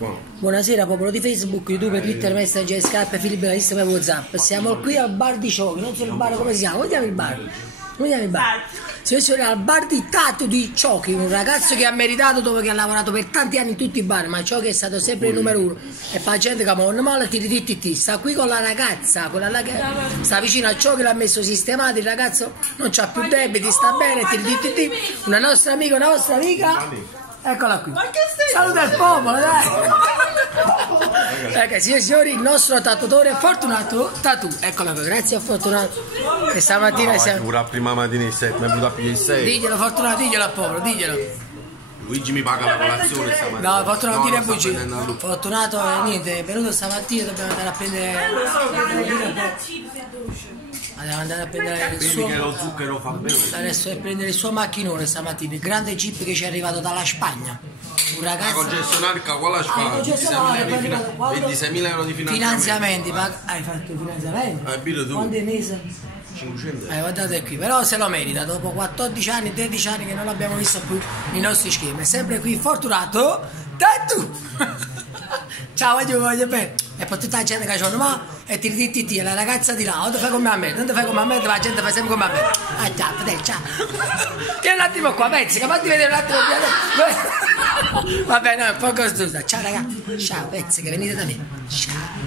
Buonasera popolo di Facebook, YouTube, Twitter, Messenger, Skype, Filippo, Instagram e WhatsApp. Siamo qui al bar di Ciocchi, non so il bar come si chiama, come chiama il bar? Come chiama il bar? Siamo al bar di Tato di Ciocchi, un ragazzo che ha meritato dopo che ha lavorato per tanti anni in tutti i bar, ma Ciocchi è stato sempre il numero uno. E fa gente che non male sta qui con la ragazza, quella là che sta vicino a Ciocchi, l'ha messo sistemato, il ragazzo non c'ha più debiti, sta bene, una nostra amica, eccola qui. Saluta il popolo, dai! Ecco, signori e signori, il nostro tatuatore Fortunato Tatu. Eccola qui, grazie a Fortunato. E stamattina siamo. Pure la prima mattina il 7, mi è venuto a pigliare il 6. Diglielo Fortunato, diglielo al popolo, diglielo. Luigi mi paga la colazione stamattina. No, Fortunato non dire bugie. Fortunato niente, è venuto stamattina, dobbiamo andare a prendere. Andiamo andare a prendere il suo. Che lo zucchero fa bene. Adesso è prendere il suo macchinone stamattina, il grande jeep che ci è arrivato dalla Spagna. Un ragazzo. La concessionaria qua la Spagna. 26.000 euro di finanziamenti. Hai fatto i finanziamenti? Tu. Quanti mesi? 500 euro. Guardate qui, però se lo merita, dopo 14 anni, 13 anni che non l'abbiamo visto più nei nostri schemi. È sempre qui Fortunato Tatu. Ciao, voglio bene. E poi tutta la gente che c'è ma e ti la ragazza di là, non ti fai come a me, non ti fai come a me, la gente fa sempre come a me. Ah ciao, fratello, ciao. Tieni un attimo qua, Pezzica, fatti vedere un attimo qui. Va bene, no, un po' costosa. Ciao ragazzi, ciao Pezzica, venite da me. Ciao.